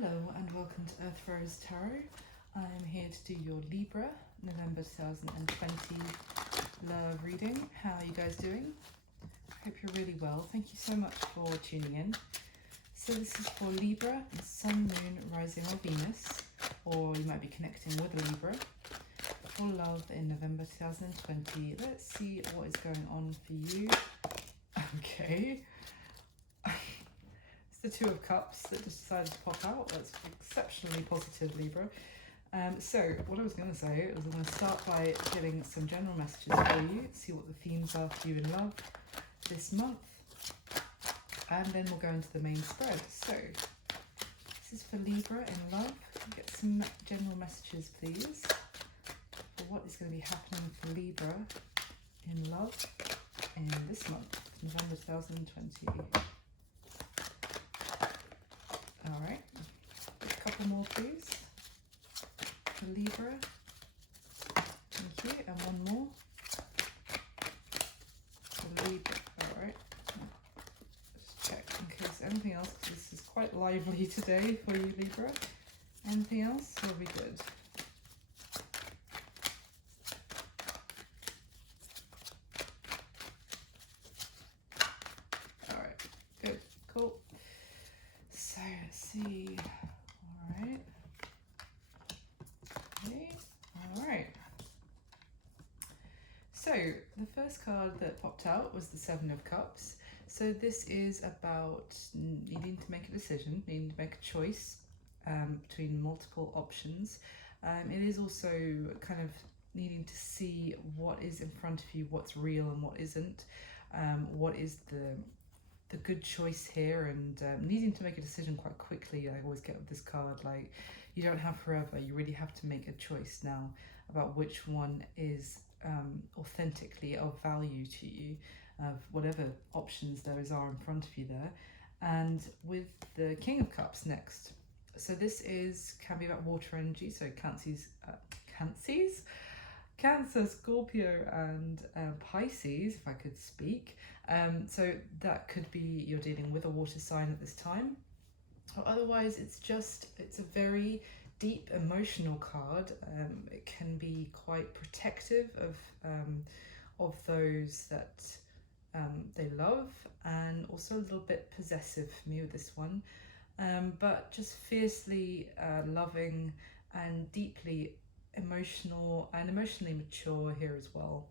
Hello and welcome to Earth Rose Tarot. I'm here to do your Libra, November 2020 love reading. How are you guys doing? I hope you're really well. Thank you so much for tuning in. So this is for Libra, Sun, Moon, Rising or Venus, or you might be connecting with a Libra, for love in November 2020. Let's see what is going on for you. Okay. The Two of Cups that just decided to pop out. That's exceptionally positive, Libra. So what I was going to say was I'm going to start by getting some general messages for you, see what the themes are for you in love this month, and then we'll go into the main spread. So this is for Libra in love. Get some general messages, please, for what is going to be happening for Libra in love in this month, November 2020. All right, a couple more, please. For Libra, thank you, and one more. For Libra, all right. Just check in case anything else, because this is quite lively today for you, Libra. Anything else will be good. All right, good, cool. So let's see. All right. Okay. All right. So the first card that popped out was the Seven of Cups. So this is about needing to make a decision, needing to make a choice between multiple options. It is also kind of needing to see what is in front of you, what's real and what isn't, what is the good choice here, and needing to make a decision quite quickly. I always get with this card, like, you don't have forever, you really have to make a choice now about which one is authentically of value to you, of whatever options there are in front of you there. And with the King of Cups next, so this can be about water energy, so Cancer, Scorpio and Pisces, if I could speak. So that could be you're dealing with a water sign at this time, or otherwise it's a very deep emotional card. It can be quite protective of those that they love, and also a little bit possessive for me with this one, but just fiercely loving and deeply emotional and emotionally mature here as well.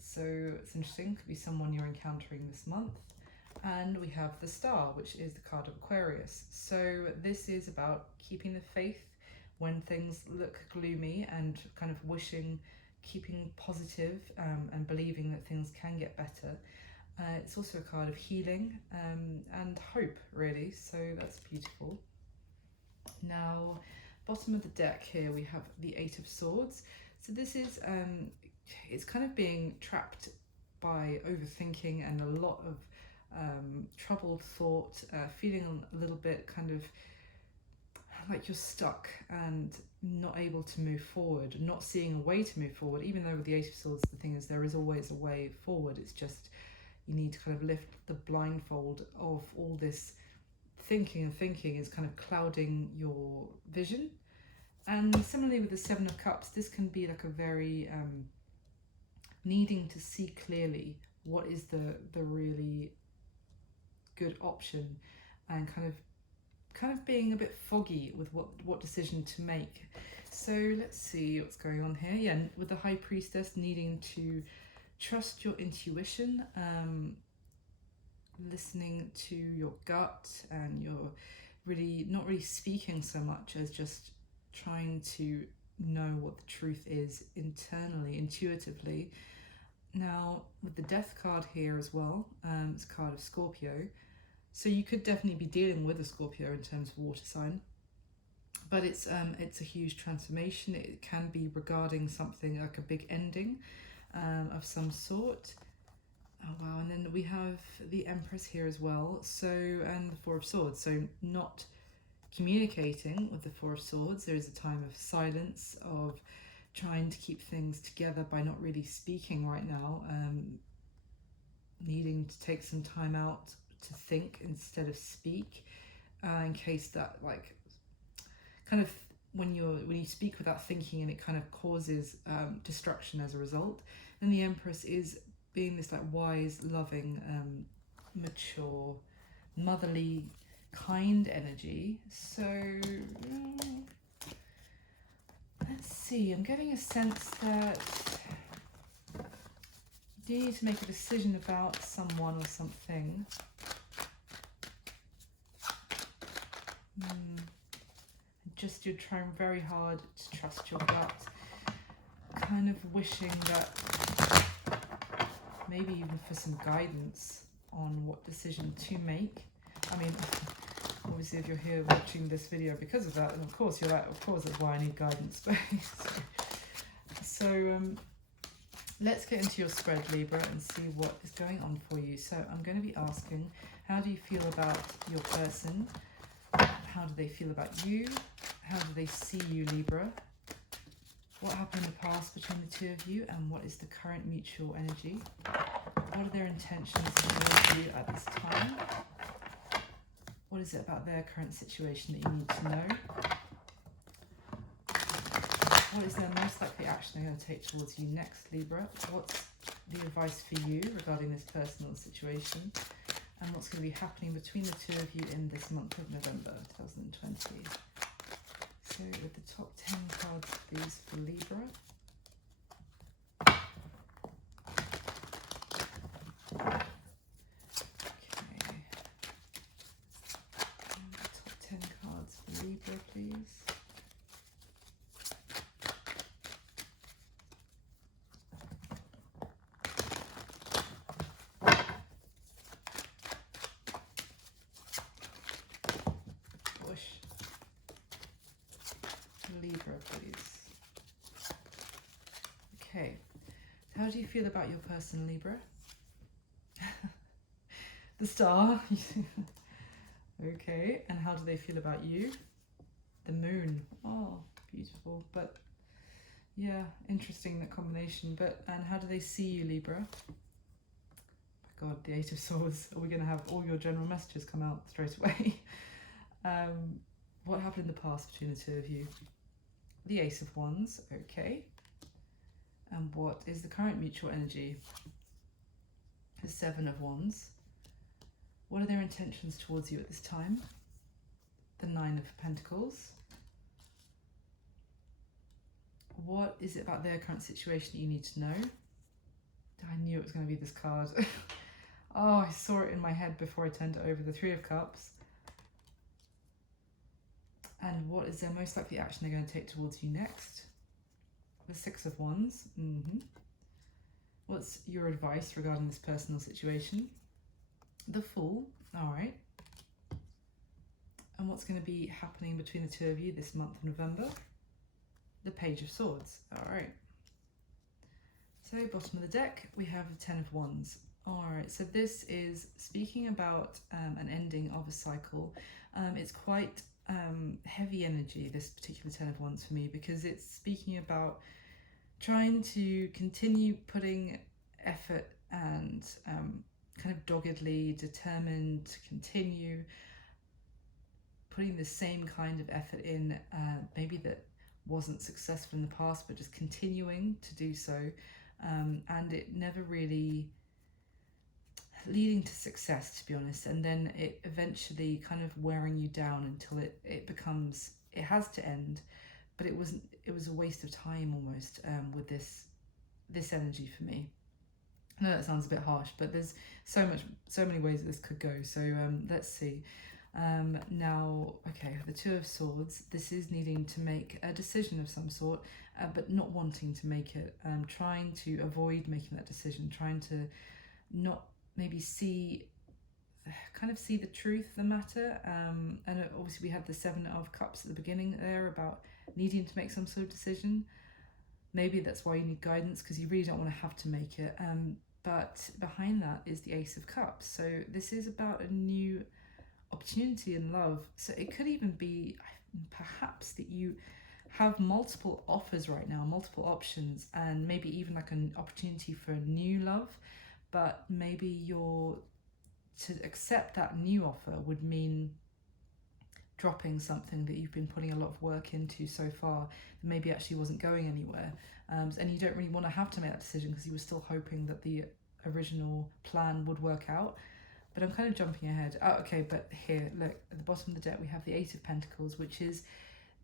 So it's interesting, could be someone you're encountering this month. And we have the Star, which is the card of Aquarius. So this is about keeping the faith when things look gloomy, and kind of keeping positive and believing that things can get better. It's also a card of healing and hope, really, so that's beautiful. Now, bottom of the deck here we have the Eight of Swords. So this is it's kind of being trapped by overthinking and a lot of troubled thought, feeling a little bit kind of like you're stuck and not able to move forward, not seeing a way to move forward, even though with the Eight of Swords the thing is there is always a way forward. It's just you need to kind of lift the blindfold of all this thinking is kind of clouding your vision. And similarly with the Seven of Cups, this can be like a very needing to see clearly what is the really good option, and kind of being a bit foggy with what decision to make. So let's see what's going on here. Yeah, with the High Priestess, needing to trust your intuition, listening to your gut, and you're really not really speaking so much as just trying to know what the truth is internally, intuitively. Now with the Death card here as well, it's a card of Scorpio, so you could definitely be dealing with a Scorpio in terms of water sign, but it's a huge transformation. It can be regarding something like a big ending of some sort. Oh wow, and then we have the Empress here as well, so, and the Four of Swords, so not communicating with the Four of Swords. There is a time of silence, of trying to keep things together by not really speaking right now, needing to take some time out to think instead of speak, in case that, like, kind of when you speak without thinking and it kind of causes destruction as a result. Then the Empress is being this like wise, loving, mature, motherly, kind energy. So let's see, I'm getting a sense that you need to make a decision about someone or something. Just you're trying very hard to trust your gut, kind of wishing that maybe even for some guidance on what decision to make. I mean, obviously if you're here watching this video because of that, then of course you're like, of course that's why I need guidance. So let's get into your spread, Libra, and see what is going on for you. So I'm going to be asking, how do you feel about your person? How do they feel about you? How do they see you, Libra? What happened in the past between the two of you, and what is the current mutual energy? What are their intentions towards you at this time? What is it about their current situation that you need to know? What is their most likely action they're going to take towards you next, Libra? What's the advice for you regarding this personal situation? And what's going to be happening between the two of you in this month of November 2020? So with the top 10 cards, please, for Libra. Okay. And the top 10 cards for Libra, please. Libra, please. Okay, how do you feel about your person, Libra? The Star. Okay, and how do they feel about you? The Moon. Oh, beautiful. But yeah, interesting, that combination. But and how do they see you, Libra? My God, the Eight of Swords. Are we going to have all your general messages come out straight away? What happened in the past between the two of you? The Ace of Wands, okay. And what is the current mutual energy? The Seven of Wands. What are their intentions towards you at this time? The Nine of Pentacles. What is it about their current situation that you need to know? I knew it was going to be this card. Oh, I saw it in my head before I turned it over. The Three of Cups. And what is their most likely action they're going to take towards you next? The Six of Wands. What's your advice regarding this personal situation? The Fool. All right. And what's going to be happening between the two of you this month of November? The Page of Swords. All right. So bottom of the deck, we have the Ten of Wands. All right. So this is speaking about an ending of a cycle. It's quite heavy energy, this particular Ten of Wands for me, because it's speaking about trying to continue putting effort and kind of doggedly determined to continue putting the same kind of effort in, maybe that wasn't successful in the past, but just continuing to do so, and it never really leading to success, to be honest, and then it eventually kind of wearing you down until it becomes, it has to end, but it was a waste of time almost, with this energy for me. I know that sounds a bit harsh, but there's so many ways this could go. So let's see. Now, okay, the Two of Swords. This is needing to make a decision of some sort, but not wanting to make it, trying to avoid making that decision, trying to not maybe see the truth of the matter, and obviously we had the Seven of Cups at the beginning there about needing to make some sort of decision. Maybe that's why you need guidance, because you really don't want to have to make it, but behind that is the Ace of Cups. So this is about a new opportunity in love. So it could even be perhaps that you have multiple offers right now, multiple options, and maybe even like an opportunity for a new love, but maybe to accept that new offer would mean dropping something that you've been putting a lot of work into so far that maybe actually wasn't going anywhere. And you don't really want to have to make that decision because you were still hoping that the original plan would work out. But I'm kind of jumping ahead. Oh, okay, but here, look, at the bottom of the deck we have the Eight of Pentacles, which is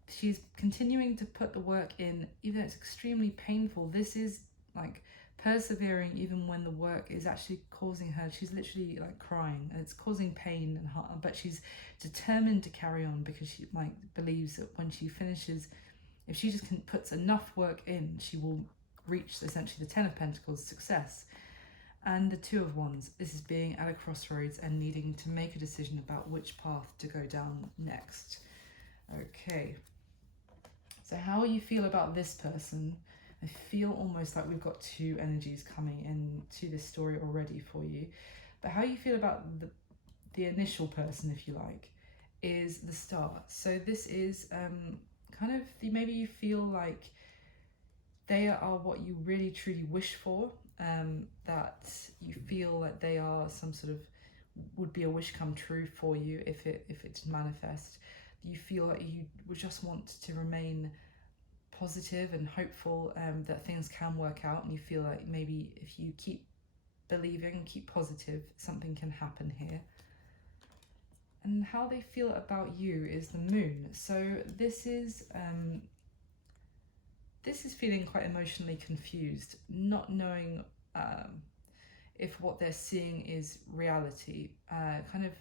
she's continuing to put the work in, even though it's extremely painful. This is like persevering even when the work is actually causing her, she's literally like crying and it's causing pain and heart, but she's determined to carry on because she like believes that when she finishes, if she just puts enough work in, she will reach essentially the Ten of Pentacles, success. And the Two of Wands, this is being at a crossroads and needing to make a decision about which path to go down next. Okay, so how you feel about this person? I feel almost like we've got two energies coming into this story already for you. But how you feel about the initial person, if you like, is the Star. So this is kind of maybe you feel like they are what you really truly wish for, that you feel like they are some sort of, would be a wish come true for you if it manifests. You feel like you would just want to remain positive and hopeful that things can work out, and you feel like maybe if you keep believing, keep positive, something can happen here. And how they feel about you is the Moon. So this is feeling quite emotionally confused, not knowing if what they're seeing is reality, kind of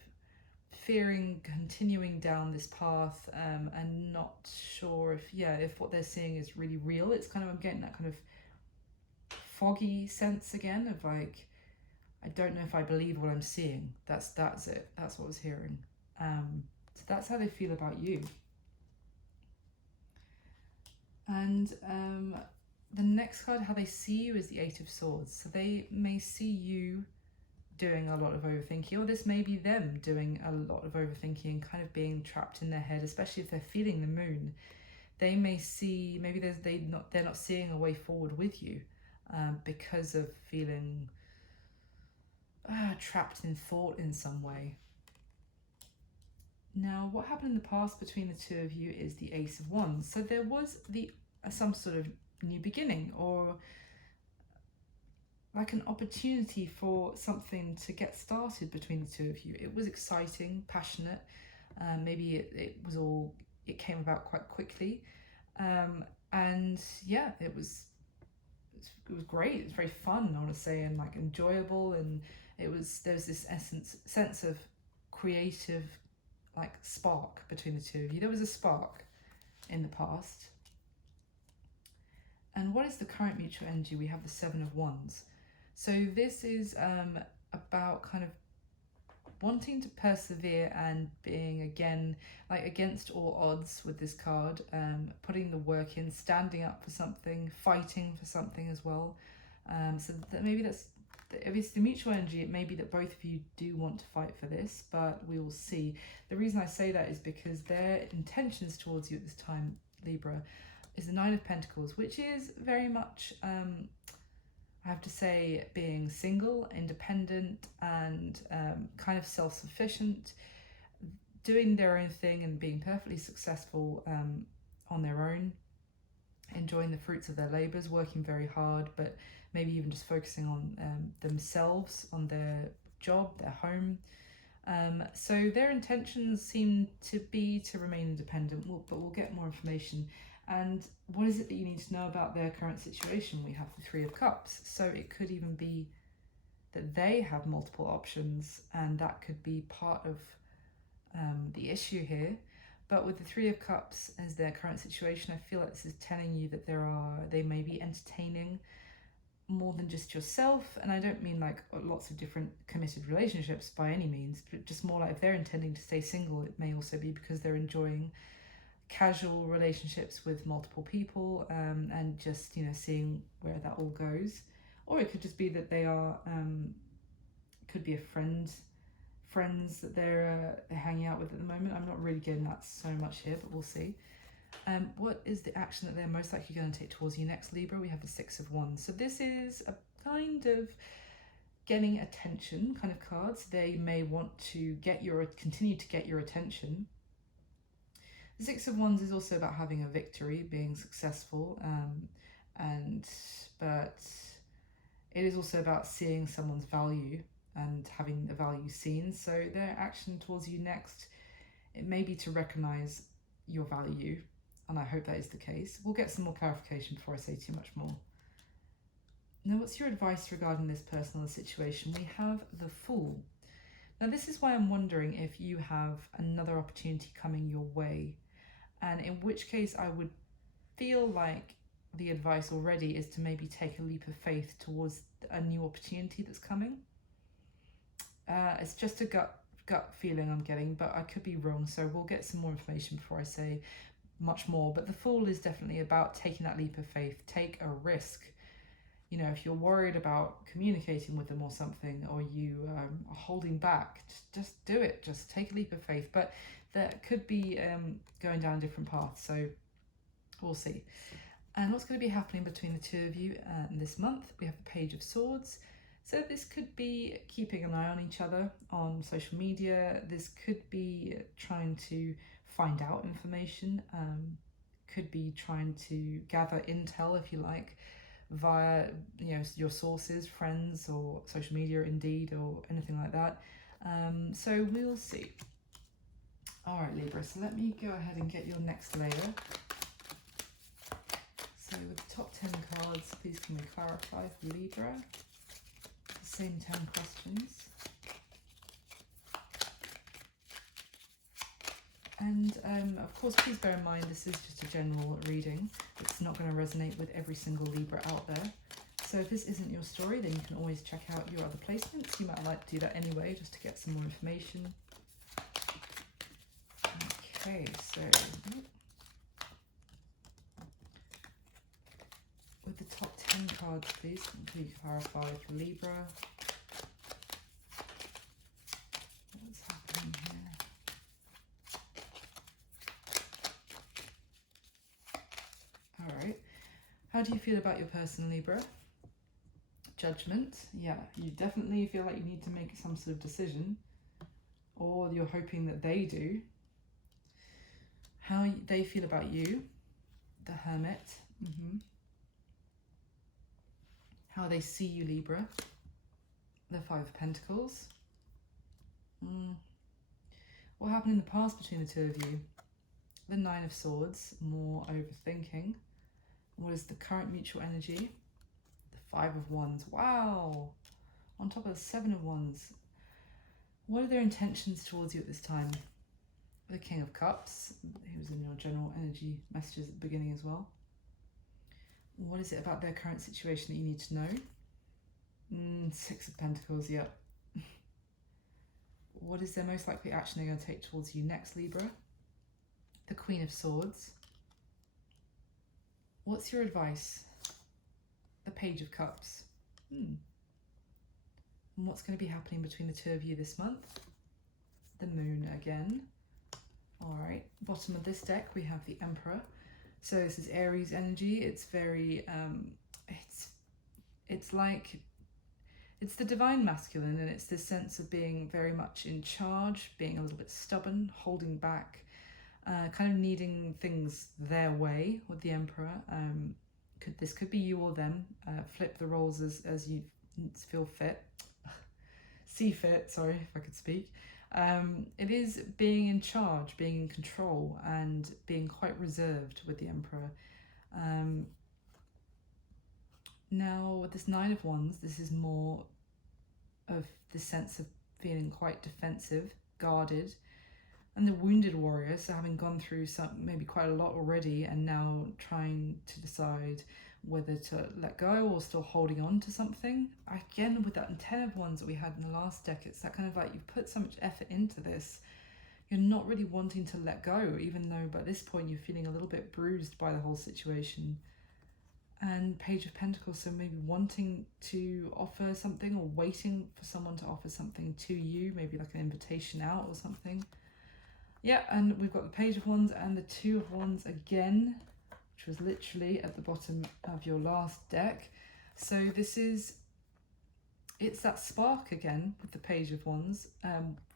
fearing continuing down this path, and not sure if what they're seeing is really real. It's kind of, I'm getting that kind of foggy sense again of like, I don't know if I believe what I'm seeing. That's it. That's what I was hearing. So that's how they feel about you. And the next card, how they see you, is the Eight of Swords. So they may see you doing a lot of overthinking, or this may be them doing a lot of overthinking and kind of being trapped in their head, especially if they're feeling the Moon. They may see, maybe they're not seeing a way forward with you, because of feeling trapped in thought in some way. Now, what happened in the past between the two of you is the Ace of Wands. So there was some sort of new beginning, or like an opportunity for something to get started between the two of you. It was exciting, passionate. Maybe it came about quite quickly. And yeah, it was great. It was very fun, I want to say, and like enjoyable. And there was this sense of creative, like spark between the two of you. There was a spark in the past. And what is the current mutual energy? We have the Seven of Wands. So this is about kind of wanting to persevere and being, again, like against all odds with this card, putting the work in, standing up for something, fighting for something as well. So that maybe if it's the mutual energy, it may be that both of you do want to fight for this, but we will see. The reason I say that is because their intentions towards you at this time, Libra, is the Nine of Pentacles, which is very much, I have to say, being single, independent, and kind of self-sufficient, doing their own thing and being perfectly successful on their own, enjoying the fruits of their labours, working very hard, but maybe even just focusing on themselves, on their job, their home. So their intentions seem to be to remain independent, but we'll get more information. And what is it that you need to know about their current situation? We have the Three of Cups. So it could even be that they have multiple options, and that could be part of the issue here. But with the Three of Cups as their current situation, I feel like this is telling you that they may be entertaining more than just yourself. And I don't mean like lots of different committed relationships by any means, but just more like if they're intending to stay single, it may also be because they're enjoying casual relationships with multiple people, and just, seeing where that all goes. Or it could just be that they are, could be a friends that they're hanging out with at the moment. I'm not really getting that so much here, but we'll see. What is the action that they're most likely going to take towards you next, Libra? We have the Six of Wands. So this is a kind of getting attention kind of cards. They may want to continue to get your attention. The Six of Wands is also about having a victory, being successful, but it is also about seeing someone's value and having the value seen. So their action towards you next, it may be to recognize your value, and I hope that is the case. We'll get some more clarification before I say too much more. Now, what's your advice regarding this personal situation? We have the Fool. Now, this is why I'm wondering if you have another opportunity coming your way, and in which case I would feel like the advice already is to maybe take a leap of faith towards a new opportunity that's coming. It's just a gut feeling I'm getting, but I could be wrong, so we'll get some more information before I say much more. But the Fool is definitely about taking that leap of faith. Take a risk. You know, if you're worried about communicating with them or something, or you are holding back, just do it. Just take a leap of faith. But that could be going down different paths, so we'll see. And what's going to be happening between the two of you this month? We have the Page of Swords. So this could be keeping an eye on each other on social media. This could be trying to find out information. Could be trying to gather intel, if you like, via your sources, friends, or social media, Indeed, or anything like that. So we'll see. All right, Libra. So let me go ahead and get your next layer. So with the top 10 cards, please can we clarify for Libra? The same 10 questions. And of course, please bear in mind this is just a general reading. It's not going to resonate with every single Libra out there. So if this isn't your story, then you can always check out your other placements. You might like to do that anyway, just to get some more information. Okay, so with the top 10 cards, please clarify for Libra. What's happening here? Alright, how do you feel about your person, Libra? Judgment. Yeah, you definitely feel like you need to make some sort of decision, or you're hoping that they do. How they feel about you, the Hermit. How they see you, Libra, the Five of Pentacles. What happened in the past between the two of you? The Nine of Swords, more overthinking. What is the current mutual energy? The Five of Wands. Wow! On top of the Seven of Wands. What are their intentions towards you at this time? The King of Cups. He was in your general energy messages at the beginning as well. What is it about their current situation that you need to know? Six of Pentacles, yeah. What is their most likely action they're going to take towards you next, Libra? The Queen of Swords. What's your advice? The Page of Cups. And what's going to be happening between the two of you this month? The Moon again. All right, bottom of this deck we have the Emperor. So this is Aries energy. It's very, it's like, it's the divine masculine, and it's this sense of being very much in charge, being a little bit stubborn, holding back, kind of needing things their way with the Emperor. This could be you or them. Flip the roles as you feel fit. See fit, sorry if I could speak. It is being in charge, being in control, and being quite reserved with the Emperor. Now, with this Nine of Wands, this is more of the sense of feeling quite defensive, guarded, and the Wounded Warrior, so having gone through maybe quite a lot already, and now trying to decide whether to let go or still holding on to something. Again, with that 10 of Wands that we had in the last deck, it's that kind of like you've put so much effort into this, you're not really wanting to let go, even though by this point you're feeling a little bit bruised by the whole situation. And Page of Pentacles, so maybe wanting to offer something or waiting for someone to offer something to you, maybe like an invitation out or something. Yeah, and we've got the Page of Wands and the Two of Wands again, which was literally at the bottom of your last deck. So this is, it's that spark again with the Page of Wands,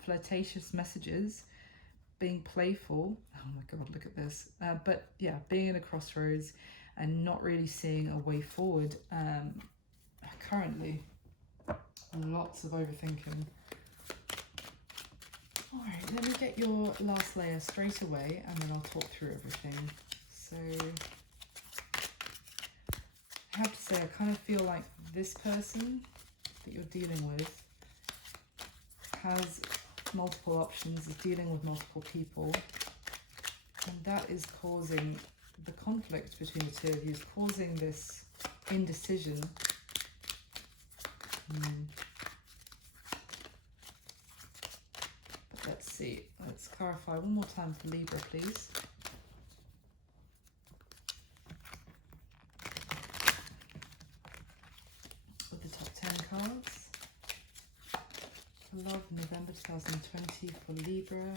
flirtatious messages, being playful. Oh my God, look at this. But yeah, being in a crossroads and not really seeing a way forward. Currently, lots of overthinking. All right, let me get your last layer straight away and then I'll talk through everything. So I have to say, I kind of feel like this person that you're dealing with has multiple options, is dealing with multiple people, and that is causing the conflict between the two of you, is causing this indecision. But let's see, let's clarify one more time for Libra, please. With the top 10 cards. Love, November 2020 for Libra.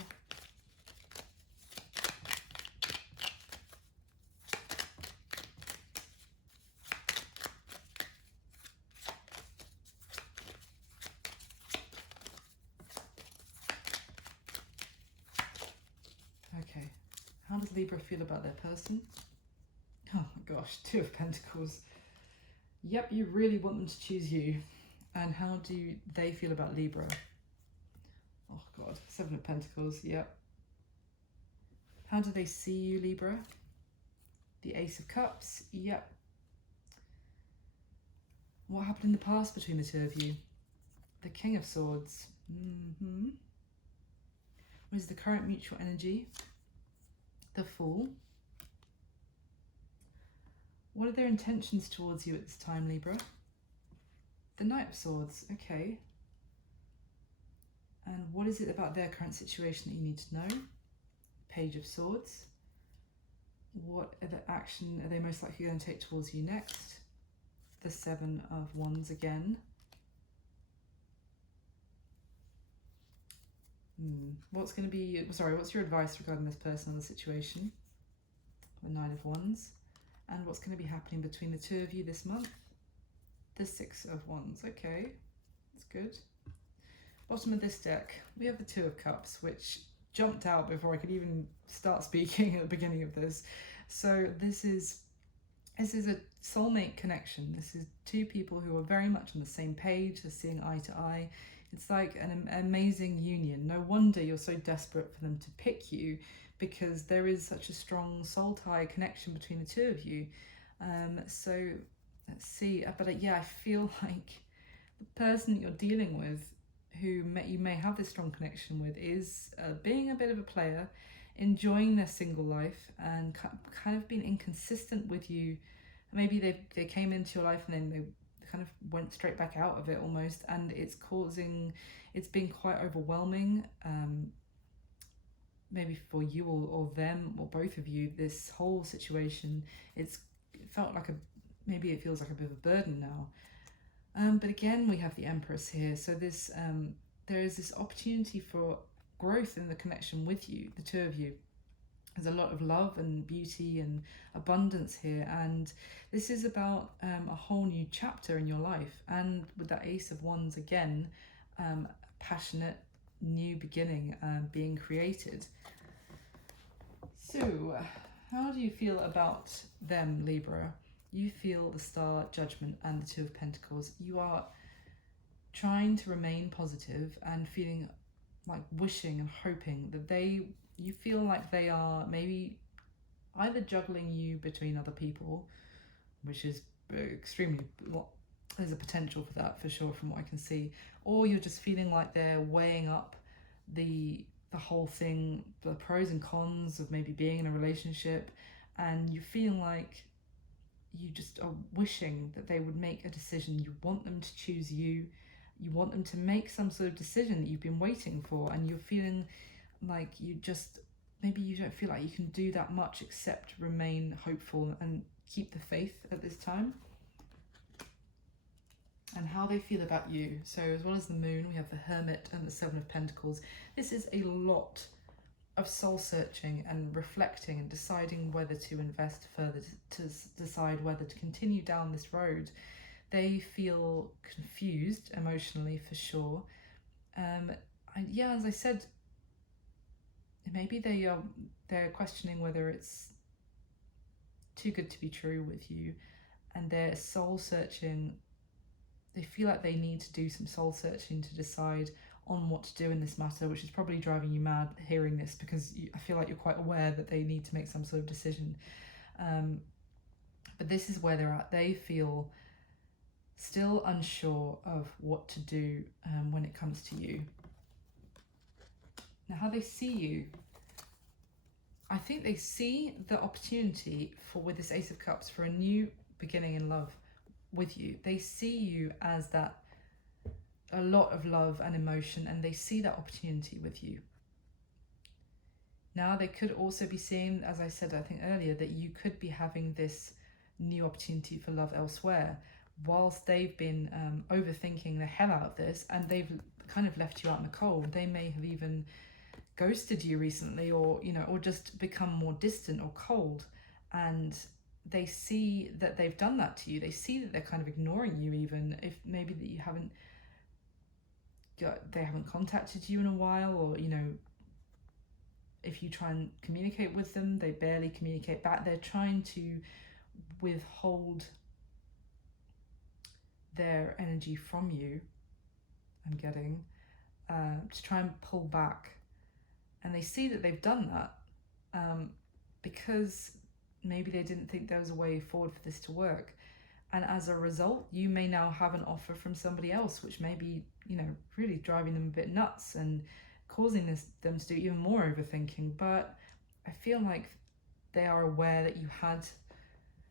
Okay, how does Libra feel about their person? Oh my gosh, Two of Pentacles. Yep, you really want them to choose you. And how do they feel about Libra? Oh God, Seven of Pentacles, yep. How do they see you, Libra? The Ace of Cups, yep. What happened in the past between the two of you? The King of Swords. What is the current mutual energy? The Fool. What are their intentions towards you at this time, Libra? The Knight of Swords, okay. And what is it about their current situation that you need to know? Page of Swords. What other action are they most likely going to take towards you next? The Seven of Wands again. What's going to be, sorry, what's your advice regarding this person or the situation? The Nine of Wands. And what's going to be happening between the two of you this month? The Six of Wands, okay, that's good. Bottom of this deck, we have the Two of Cups, which jumped out before I could even start speaking at the beginning of this. So this is a soulmate connection. This is two people who are very much on the same page, they're seeing eye to eye. It's like an amazing union. No wonder you're so desperate for them to pick you, because there is such a strong soul tie connection between the two of you. So let's see, but yeah, I feel like the person that you're dealing with, who you may have this strong connection with, is being a bit of a player, enjoying their single life and kind of being inconsistent with you. Maybe they came into your life and then they kind of went straight back out of it almost, and it's been quite overwhelming, maybe for you or them or both of you. This whole situation, it felt like maybe it feels like a bit of a burden now. But again, we have the Empress here, so there is this opportunity for growth in the connection with you, the two of you. There's a lot of love and beauty and abundance here, and this is about a whole new chapter in your life. And with that Ace of Wands again, passionate new beginning being created. So how do you feel about them, Libra? You feel the Star, Judgment and the Two of Pentacles. You are trying to remain positive and feeling like wishing and hoping that you feel like they are maybe either juggling you between other people, which is extremely, there's a potential for that for sure from what I can see, or you're just feeling like they're weighing up the whole thing, the pros and cons of maybe being in a relationship, and you feel like you just are wishing that they would make a decision. You want them to choose you. You want them to make some sort of decision that you've been waiting for, and you're feeling like maybe you don't feel like you can do that much except remain hopeful and keep the faith at this time. And how they feel about you. So as well as the Moon, we have the Hermit and the Seven of Pentacles. This is a lot of soul searching and reflecting and deciding whether to invest further, to decide whether to continue down this road. They feel confused emotionally for sure. Yeah, as I said, maybe they're questioning whether it's too good to be true with you, and they're soul searching. They feel like they need to do some soul searching to decide on what to do in this matter, which is probably driving you mad hearing this, because I feel like you're quite aware that they need to make some sort of decision. But this is where they're at. They feel still unsure of what to do when it comes to you. Now, how they see you, I think they see the opportunity for, with this Ace of Cups, for a new beginning in love with you. They see you as that, a lot of love and emotion, and they see that opportunity with you. Now, they could also be seeing, as I said, I think earlier, that you could be having this new opportunity for love elsewhere, whilst they've been overthinking the hell out of this, and they've kind of left you out in the cold. They may have even ghosted you recently, or or just become more distant or cold, and they see that they've done that to you. They see that they're kind of ignoring you, even if maybe that they haven't contacted you in a while, or if you try and communicate with them, they barely communicate back. They're trying to withhold their energy from you, I'm getting, to try and pull back. And they see that they've done that because maybe they didn't think there was a way forward for this to work. And as a result, you may now have an offer from somebody else, which may be, really driving them a bit nuts and causing them to do even more overthinking. But I feel like they are aware that you had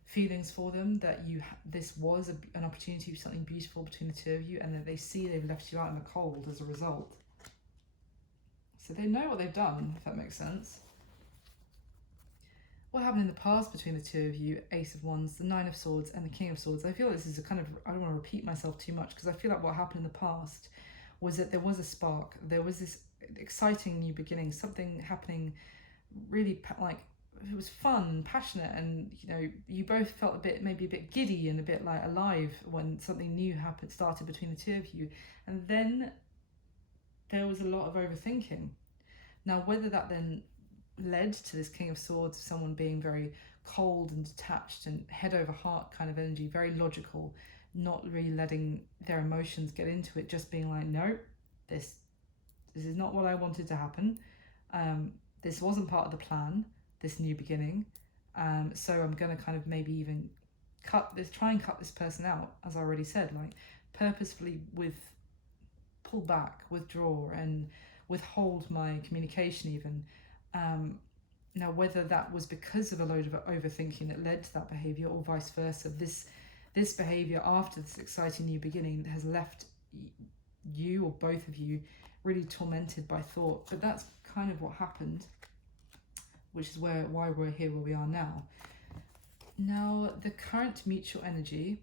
feelings for them, that this was an opportunity for something beautiful between the two of you, and that they see they've left you out in the cold as a result. So they know what they've done, if that makes sense. What happened in the past between the two of you, Ace of Wands, the Nine of Swords, and the King of Swords, I feel like this is I don't want to repeat myself too much, because I feel like what happened in the past was that there was a spark, there was this exciting new beginning, something happening really it was fun, passionate, and you both felt maybe a bit giddy and a bit like alive when something new started between the two of you. And then there was a lot of overthinking. Now, whether that then led to this King of Swords, someone being very cold and detached and head over heart kind of energy, very logical, not really letting their emotions get into it, just being like, no, this is not what I wanted to happen. This wasn't part of the plan, this new beginning. So I'm going to kind of maybe even try and cut this person out, as I already said, like purposefully pull back, withdraw, and withhold my communication even. Now, whether that was because of a load of overthinking that led to that behaviour, or vice versa, this behaviour after this exciting new beginning has left you, or both of you, really tormented by thought. But that's kind of what happened, which is why we're here where we are now. Now, the current mutual energy,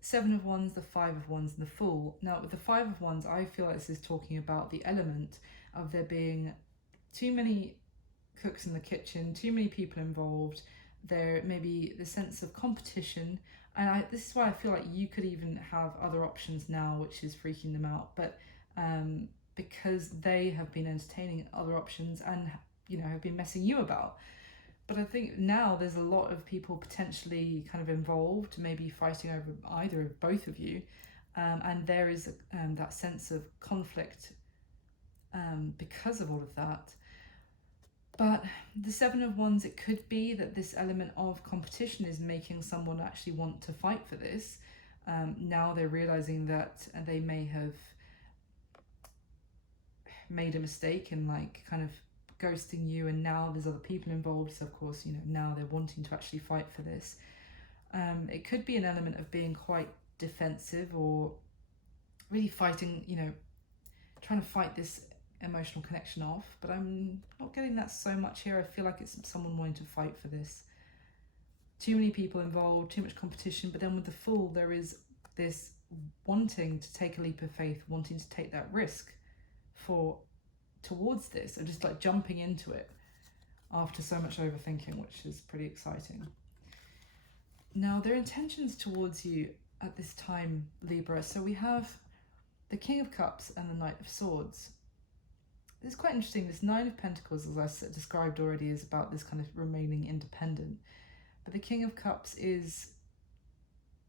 Seven of Wands, the Five of Wands, and the Fool. Now, with the Five of Wands, I feel like this is talking about the element of there being too many cooks in the kitchen, too many people involved. There may be the sense of competition, and this is why I feel like you could even have other options now, which is freaking them out. But because they have been entertaining other options and have been messing you about. But I think now there's a lot of people potentially kind of involved, maybe fighting over either of both of you, and there is that sense of conflict because of all of that. But the Seven of Wands, it could be that this element of competition is making someone actually want to fight for this. Now they're realizing that they may have made a mistake and kind of ghosting you, and now there's other people involved, so of course now they're wanting to actually fight for this. It could be an element of being quite defensive, or really fighting, trying to fight this emotional connection off. But I'm not getting that so much here. I feel like it's someone wanting to fight for this. Too many people involved, too much competition. But then with the Fool, there is this wanting to take a leap of faith, wanting to take that risk towards this, and just jumping into it after so much overthinking, which is pretty exciting. Now, their intentions towards you at this time, Libra. So we have the King of Cups and the Knight of Swords. it's quite interesting. This Nine of Pentacles, as I described already, is about this kind of remaining independent. But the King of Cups is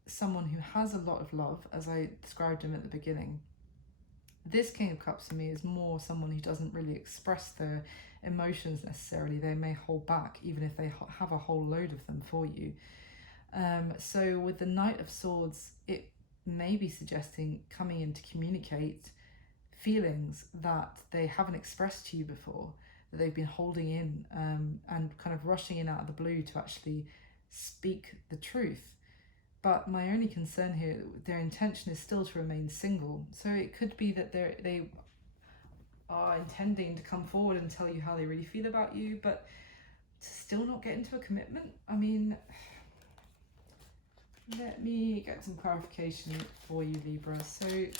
someone who has a lot of love, as I described him at the beginning. This King of Cups for me is more someone who doesn't really express their emotions necessarily. They may hold back, even if they have a whole load of them for you. So with the Knight of Swords, it may be suggesting coming in to communicate feelings that they haven't expressed to you before, that they've been holding in, and kind of rushing in out of the blue to actually speak the truth. But my only concern here, their intention is still to remain single. So it could be that they are intending to come forward and tell you how they really feel about you, but to still not get into a commitment. I mean, let me get some clarification for you, Libra. So you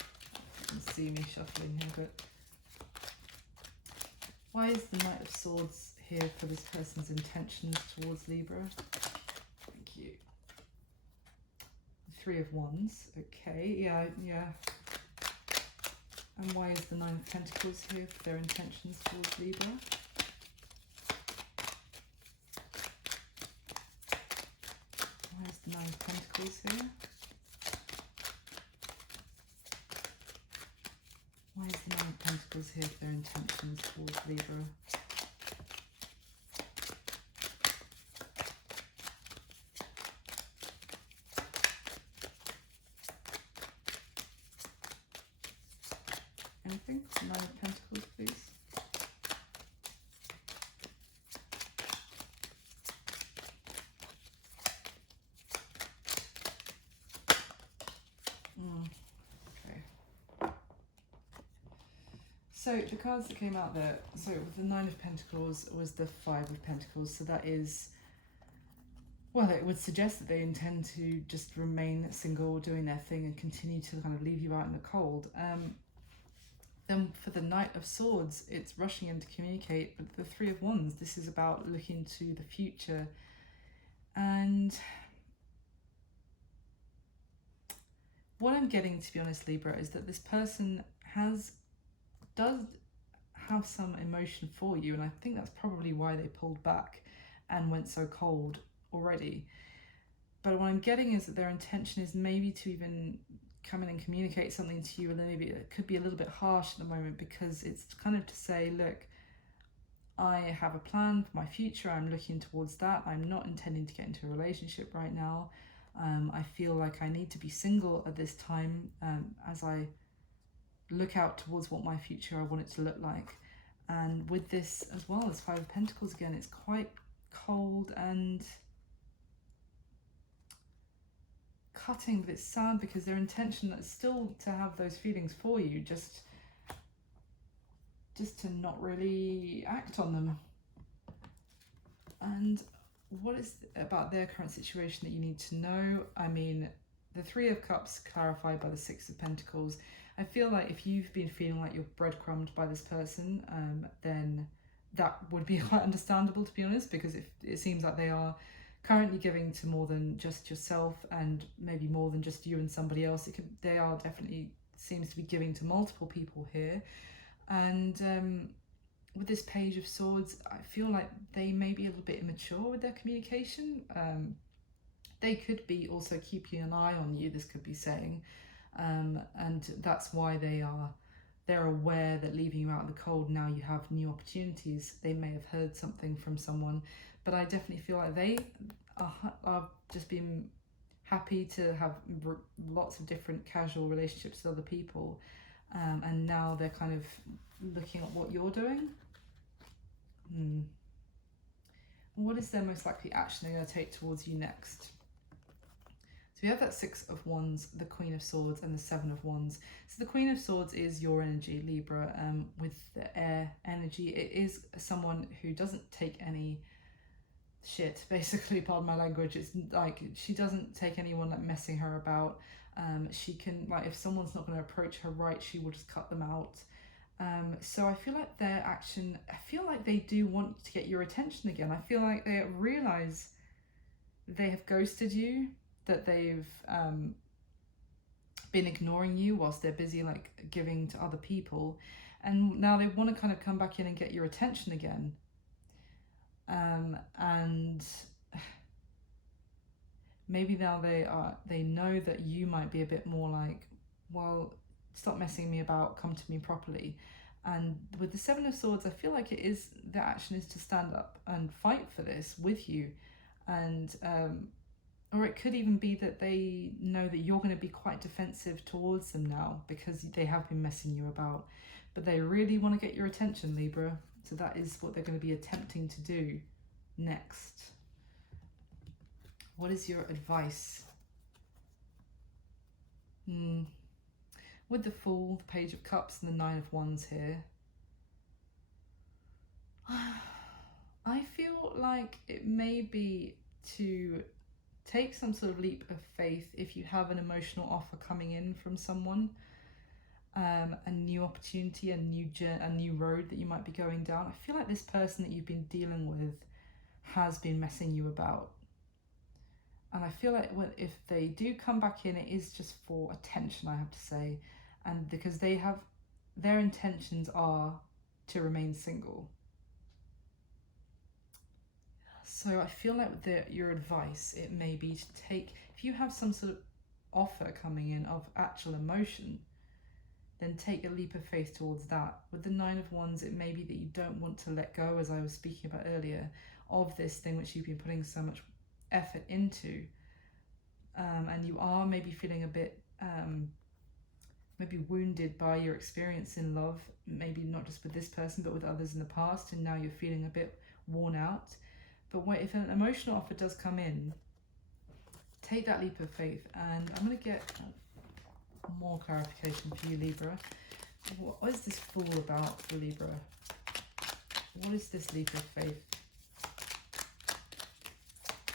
can see me shuffling here, but why is the Knight of Swords here for this person's intentions towards Libra? Thank you. Three of Wands. Okay, yeah. And why is the Nine of Pentacles here for their intentions towards Libra? Why is the Nine of Pentacles here? Why is the Nine of Pentacles here for their intentions towards Libra? Anything? Nine of Pentacles, please. Okay. So the cards that came out there, so with the Nine of Pentacles was the Five of Pentacles. So that is, well, it would suggest that they intend to just remain single, doing their thing, and continue to kind of leave you out in the cold. Then for the Knight of Swords, it's rushing in to communicate. But the Three of Wands, this is about looking to the future. And what I'm getting, to be honest, Libra, is that this person does have some emotion for you. And I think that's probably why they pulled back and went so cold already. But what I'm getting is that their intention is maybe to even come in and communicate something to you, and then maybe it could be a little bit harsh at the moment, because it's kind of to say, look, I have a plan for my future, I'm looking towards that, I'm not intending to get into a relationship right now, I feel like I need to be single at this time, as I look out towards what my future I want it to look like. And with this as well as Five of Pentacles, again, it's quite cold and cutting, but it's sad because their intention is still to have those feelings for you, just to not really act on them. And what is about their current situation that you need to know? I mean, the Three of Cups clarified by the Six of Pentacles. I feel like if you've been feeling like you're breadcrumbed by this person, then that would be quite understandable, to be honest, because it seems like they are currently giving to more than just yourself, and maybe more than just you and somebody else. They are definitely, seems to be giving to multiple people here. And with this Page of Swords, I feel like they may be a little bit immature with their communication. They could be also keeping an eye on you, this could be saying, and that's why they're aware that leaving you out in the cold, now you have new opportunities. They may have heard something from someone, but I definitely feel like they are just being happy to have lots of different casual relationships with other people, and now they're kind of looking at what you're doing. What is their most likely action they're going to take towards you next? So we have that Six of Wands, the Queen of Swords, and the Seven of Wands. So the Queen of Swords is your energy, Libra, with the air energy. It is someone who doesn't take any shit, basically, pardon my language. It's like she doesn't take anyone like messing her about. She can, like, if someone's not going to approach her right, she will just cut them out. So I feel like their action, I feel like they do want to get your attention again. I feel like they realise they have ghosted you, that they've been ignoring you whilst they're busy like giving to other people, And now they want to kind of come back in and get your attention again. And maybe now they know that you might be a bit more like, well, stop messing me about, come to me properly. And with the Seven of Swords, I feel like the action is to stand up and fight for this with you. And or it could even be that they know that you're going to be quite defensive towards them now because they have been messing you about, but they really want to get your attention, Libra. So that is what they're going to be attempting to do next. What is your advice? With the Fool, the Page of Cups, and the Nine of Wands here, I feel like it may be to take some sort of leap of faith if you have an emotional offer coming in from someone, a new opportunity, a new road that you might be going down. I feel like this person that you've been dealing with has been messing you about. And I feel like if they do come back in, it is just for attention, I have to say. And because their intentions are to remain single. So I feel like your advice, it may be to take, if you have some sort of offer coming in of actual emotion, then take a leap of faith towards that. With the Nine of Wands, it may be that you don't want to let go, as I was speaking about earlier, of this thing which you've been putting so much effort into. And you are maybe feeling a bit maybe wounded by your experience in love, maybe not just with this person, but with others in the past, and now you're feeling a bit worn out. But if an emotional offer does come in, take that leap of faith. And I'm going to get more clarification for you, Libra. What is this Fool about for Libra? What is this leap of faith?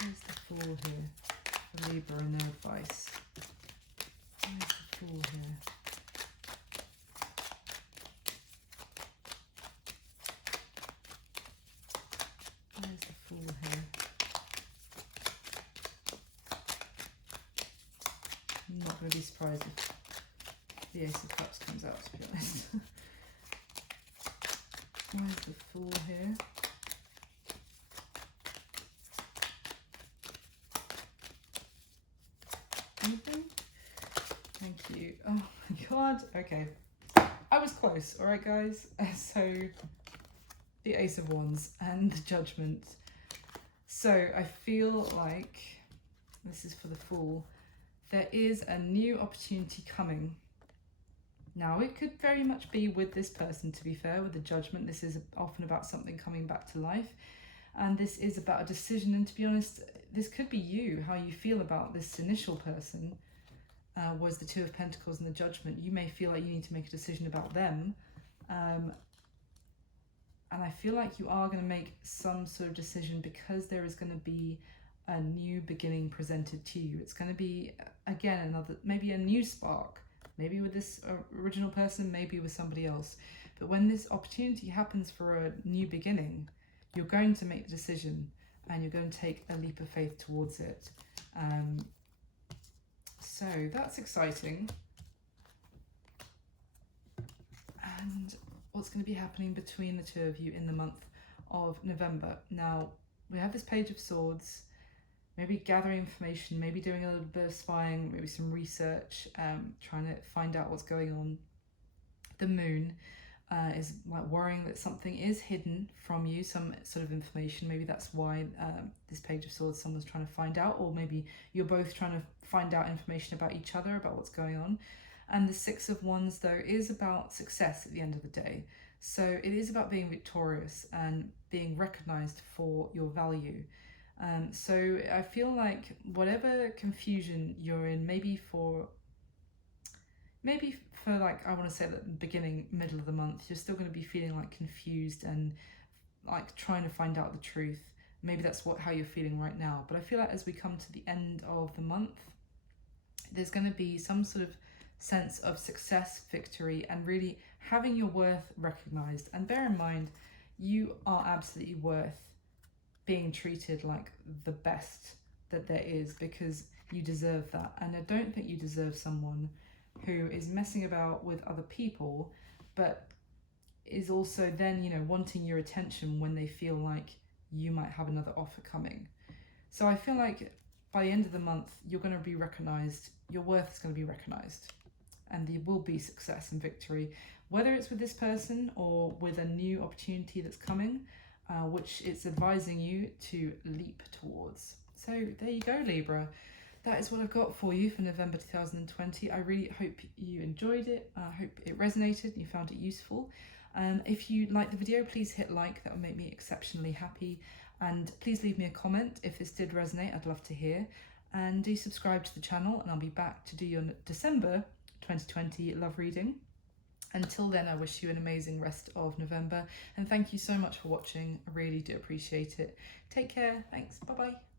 What is the Fool here for Libra and their advice? What is the Fool here? Where's the Fool here? I'm not going to be surprised if the Ace of Cups comes out, to be honest. Where's the Fool here? Anything? Thank you. Oh my god. Okay. I was close, alright guys? So, the Ace of Wands and the Judgment. So I feel like, this is for the Fool, there is a new opportunity coming. Now it could very much be with this person, to be fair. With the Judgment, this is often about something coming back to life. And this is about a decision, and to be honest, this could be you, how you feel about this initial person. Was the Two of Pentacles and the Judgment. You may feel like you need to make a decision about them. And I feel like you are going to make some sort of decision because there is going to be a new beginning presented to you. It's going to be, again, maybe a new spark. Maybe with this original person, maybe with somebody else. But when this opportunity happens for a new beginning, you're going to make the decision and you're going to take a leap of faith towards it. So that's exciting. And what's going to be happening between the two of you in the month of November? Now, we have this Page of Swords, maybe gathering information, maybe doing a little bit of spying, maybe some research, trying to find out what's going on. The Moon is like worrying that something is hidden from you, some sort of information. Maybe that's why this Page of Swords, someone's trying to find out, or maybe you're both trying to find out information about each other, about what's going on. And the Six of Wands, though, is about success at the end of the day. So it is about being victorious and being recognized for your value. So I feel like whatever confusion you're in, maybe for like, I want to say that the beginning, middle of the month, you're still going to be feeling like confused and like trying to find out the truth. Maybe that's how you're feeling right now. But I feel like as we come to the end of the month, there's going to be some sort of sense of success, victory, and really having your worth recognized. And bear in mind, you are absolutely worth being treated like the best that there is, because you deserve that. And I don't think you deserve someone who is messing about with other people, but is also then, you know, wanting your attention when they feel like you might have another offer coming. So I feel like by the end of the month, you're going to be recognized, your worth is going to be recognized, and there will be success and victory, whether it's with this person or with a new opportunity that's coming, which it's advising you to leap towards. So there you go, Libra. That is what I've got for you for November 2020. I really hope you enjoyed it. I hope it resonated and you found it useful. If you liked the video, please hit like. That would make me exceptionally happy. And please leave me a comment if this did resonate. I'd love to hear. And do subscribe to the channel, and I'll be back to do your December 2020 love reading. Until then, I wish you an amazing rest of November. And thank you so much for watching. I really do appreciate it. Take care. Thanks. Bye-bye.